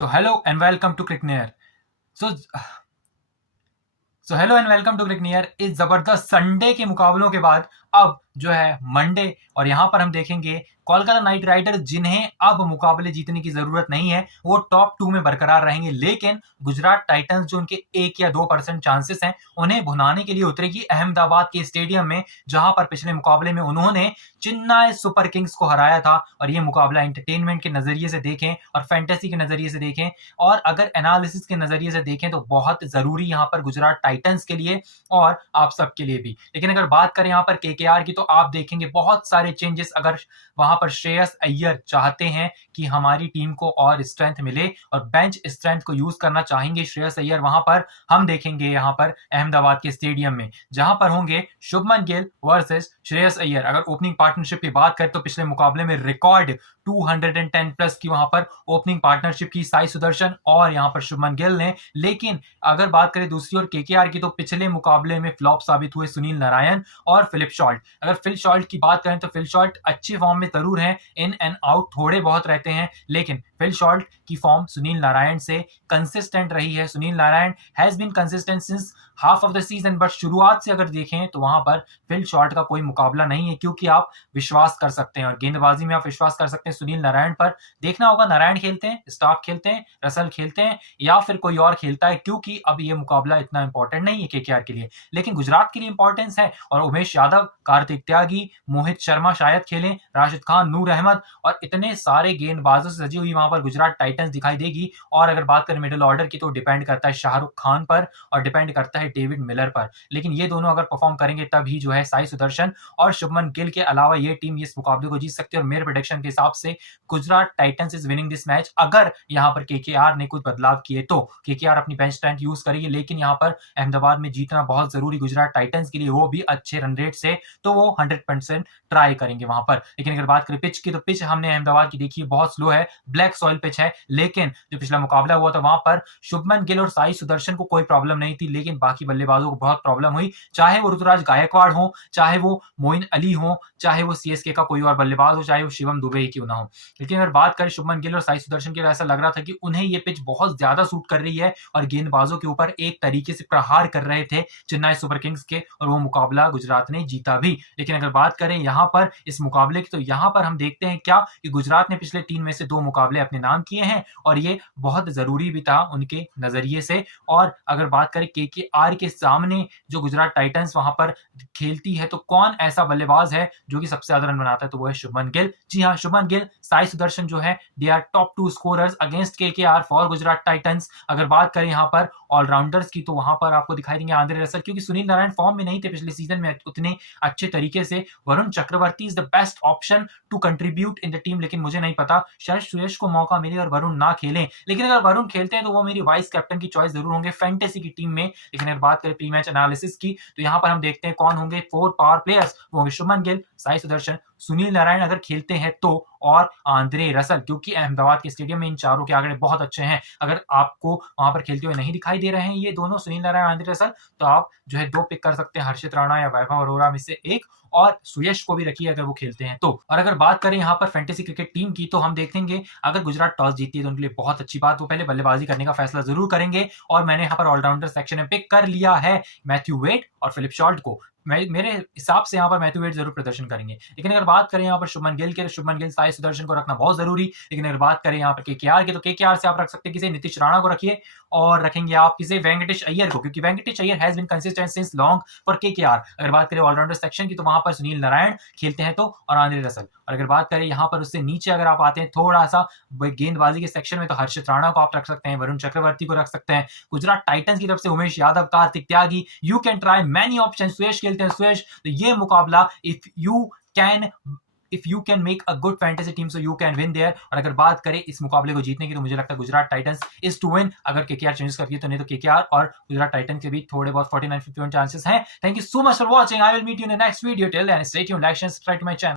तो hello and welcome to Cricnair. So hello and welcome to Cricnair. इस जबरदस्त Sunday के मुकाबलों के बाद अब जो है मंडे, और यहां पर हम देखेंगे कोलकाता नाइट राइडर्स, जिन्हें अब मुकाबले जीतने की जरूरत नहीं है, वो टॉप 2 में बरकरार रहेंगे। लेकिन गुजरात टाइटंस, जो उनके 1 या 2% चांसेस हैं, उन्हें भुनाने के लिए उतरेगी अहमदाबाद के स्टेडियम में, जहां पर पिछले मुकाबले में उन्होंने चेन्नई सुपर किंग्स को हराया था। और ये मुकाबला एंटरटेनमेंट के नजरिए से देखें और फैंटेसी के नजरिए से देखें और अगर एनालिसिस के नजरिए से देखें तो बहुत जरूरी यहां पर गुजरात टाइटंस के लिए और आप सबके लिए भी। लेकिन अगर बात करें यहां पर केकेआर की, तो आप देखेंगे बहुत सारे चेंजेस। अगर वहां पर श्रेयस अय्यर चाहते हैं कि हमारी टीम को और स्ट्रेंथ मिले और बेंच स्ट्रेंथ को यूज करना चाहेंगे श्रेयस अय्यर, वहां पर हम देखेंगे यहां पर अहमदाबाद के स्टेडियम में, जहां पर होंगे शुभमन गिल वर्सेस श्रेयस अय्यर। अगर ओपनिंग पार्टनरशिप की बात करें तो पिछले मुकाबले में रिकॉर्ड 210 प्लस की वहां पर ओपनिंग पार्टनरशिप की साई सुदर्शन और यहां पर शुभमन गिल ने। लेकिन अगर बात करें दूसरी ओर केकेआर की, तो पिछले मुकाबले में फ्लॉप साबित हुए सुनील नारायण और फिलिप शॉल्ट। अगर फिल शॉल्ट की बात करें तो फिल शॉल्ट अच्छी फॉर्म में जरूर है, इन एंड आउट थोड़े बहुत रहते हैं, लेकिन फिल शॉल्ट की फॉर्म सुनील नारायण से कंसिस्टेंट रही है। Sunil Narayan has been consistent since half of the season, but शुरुआत से अगर देखें तो वहां पर फिल शॉल्ट का कोई मुकाबला नहीं है, क्योंकि आप विश्वास कर सकते हैं और गेंदबाजी में आप विश्वास कर सकते हैं सुनील नारायण पर। देखना होगा नारायण खेलते हैं, स्टार्क खेलते हैं, रसल खेलते हैं या फिर कोई और खेलता है, क्योंकि अब ये मुकाबला इतना इंपॉर्टेंट नहीं है केकेआर के लिए, लेकिन गुजरात के लिए इंपॉर्टेंस है। और उमेश यादव, कार्तिक त्यागी, मोहित शर्मा शायद खेलें, राशिद खान, नूर अहमद और इतने सारे गेंदबाजों से सजी हुई वहां पर गुजरात टाइटंस दिखाई देगी। और अगर बात करें मिडिल ऑर्डर की, तो डिपेंड करता है शाहरुख खान पर और डिपेंड करता है डेविड मिलर पर। लेकिन ये दोनों अगर परफॉर्म करेंगे तभी जो है साई सुदर्शन और शुभमन गिल के अलावा ये टीम इस मुकाबले को जीत सकती है। और मेरे प्रेडिक्शन के हिसाब से Gujarat Titans is winning this match. अगर यहां पर केकेआर ने कुछ बदलाव किए तो केकेआर अपनी बेंच स्ट्रेंथ यूज करेगी, लेकिन यहां पर अहमदाबाद में जीतना बहुत जरूरी गुजरात टाइटंस के लिए, वो भी अच्छे रन रेट से, तो वो 100% ट्राई करेंगे वहां पर। लेकिन अगर बात करें पिच की, तो पिच हमने अहमदाबाद की देखी बहुत स्लो है, ब्लैक सॉइल पिच है। लेकिन जो पिछला मुकाबला हुआ था वहां पर शुभमन गिल और साई सुदर्शन को कोई प्रॉब्लम नहीं थी, लेकिन बाकी बल्लेबाजों को बहुत प्रॉब्लम हुई, चाहे वो ऋतुराज गायकवाड़ हो, चाहे वो मोइन अली हो, चाहे वो सीएसके का कोई और बल्लेबाज हो, चाहे वो शिवम दुबे ही क्यों ना हो। लेकिन अगर बात करें शुभमन गिल और साई सुदर्शन की, ऐसा लग रहा था कि उन्हें ये पिच बहुत ज्यादा सूट कर रही है और गेंदबाजों के ऊपर एक तरीके से प्रहार कर रहे थे चेन्नई सुपर किंग्स के, और वो मुकाबला गुजरात ने जीता भी। लेकिन अगर बात करें यहां पर इस मुकाबले की, तो यहां पर हम देखते हैं क्या कि गुजरात ने पिछले 3 में से 2 मुकाबले अपने नाम किए हैं और ये बहुत जरूरी भी था उनके नजरिए से। और अगर बात करें केकेआर के सामने जो गुजरात टाइटंस वहां पर खेलती है, तो कौन ऐसा बल्लेबाज है जो कि सबसे ज्यादा रन बनाता है, तो वो है शुभमन गिल। जी हाँ, शुभमन गिल, साई सुदर्शन जो है, they are top 2 scorers against KKR for Gujarat Titans. अगर बात करें यहाँ पर ऑलराउंडर्स की, तो वहां पर आपको दिखाई देंगे आंद्रे रसल, क्योंकि सुनील नारायण फॉर्म में नहीं थे पिछले सीजन में उतने अच्छे तरीके से। Varun Chakravarthy is the best option to contribute in the team, लेकिन मुझे नहीं पता, शायद सुयश को मौका मिले और वरुण ना खेलें। लेकिन अगर वरुण खेलते हैं तो वो मेरी वाइस कैप्टन की चॉइस जरूर होंगे फैंटेसी की टीम में। लेकिन अगर बात करें प्री मैच एनालिसिस की, तो यहाँ पर हम देखते हैं कौन होंगे 4 पावर प्लेयर्स, वो होंगे शुभमन गिल, साई सुदर्शन, सुनील नारायण अगर खेलते हैं तो, और आंद्रे रसल, क्योंकि अहमदाबाद के स्टेडियम में इन चारों के आंकड़े बहुत अच्छे हैं। अगर आपको वहां पर खेलते हुए नहीं दिखाई दे रहे हैं ये दोनों, सुनील नारायण, आंद्रे रसल, तो आप जो है 2 पिक कर सकते हैं, हर्षित राणा या वैभव अरोरा में से एक, और सुयश को भी रखिए अगर वो खेलते हैं तो। और अगर बात करें यहाँ पर फैंटेसी क्रिकेट टीम की, तो हम देखेंगे अगर गुजरात टॉस जीतती है तो उनके लिए बहुत अच्छी बात, वो पहले बल्लेबाजी करने का फैसला जरूर करेंगे। और मैंने यहाँ पर ऑलराउंडर सेक्शन में पिक कर लिया है मैथ्यू वेड और फिलिप शॉल्ट को। मेरे हिसाब से यहाँ पर मैथ्यू वेड जरूर प्रदर्शन करेंगे। लेकिन अगर बात करें यहाँ पर शुभमन गिल के, तो शुभमन गिल, साई सुदर्शन को रखना बहुत जरूरी। लेकिन अगर बात करें यहाँ पर केकेआर के, तो केकेआर से आप रख सकते हैं किसे, नीतीश राणा को रखिए, और रखेंगे आप किसे, वेंकटेश अय्यर को, क्योंकि Venkatesh Iyer has been consistent since long for KKR. अगर बात करें ऑलराउंडर सेक्शन की, तो वहां पर सुनील नारायण खेलते हैं तो, और आंद्रे रसल। और अगर बात करें यहाँ पर उससे नीचे अगर आप आते हैं थोड़ा सा गेंदबाजी के सेक्शन में, तो हर्षित राणा को आप रख सकते हैं, वरुण चक्रवर्ती को रख सकते हैं। गुजरात टाइटंस की तरफ से Umesh Yadav, Kartik Tyagi, you can try many option, Suyash खेलते हैं सुयश। तो ये मुकाबला if you can make a good fantasy team, so you can win there. और अगर बात करें इस मुकाबले को जीतने की, तो मुझे लगता है Gujarat Titans is to win. अगर केकेआर चेंजेस करती है तो, नहीं तो केकेआर और गुजरात टाइटंस के भी थोड़े बहुत 49-51 चांसेस हैं। Thank you so much for watching, I will meet you in the next video, till then stay tuned, like share, subscribe to my channel.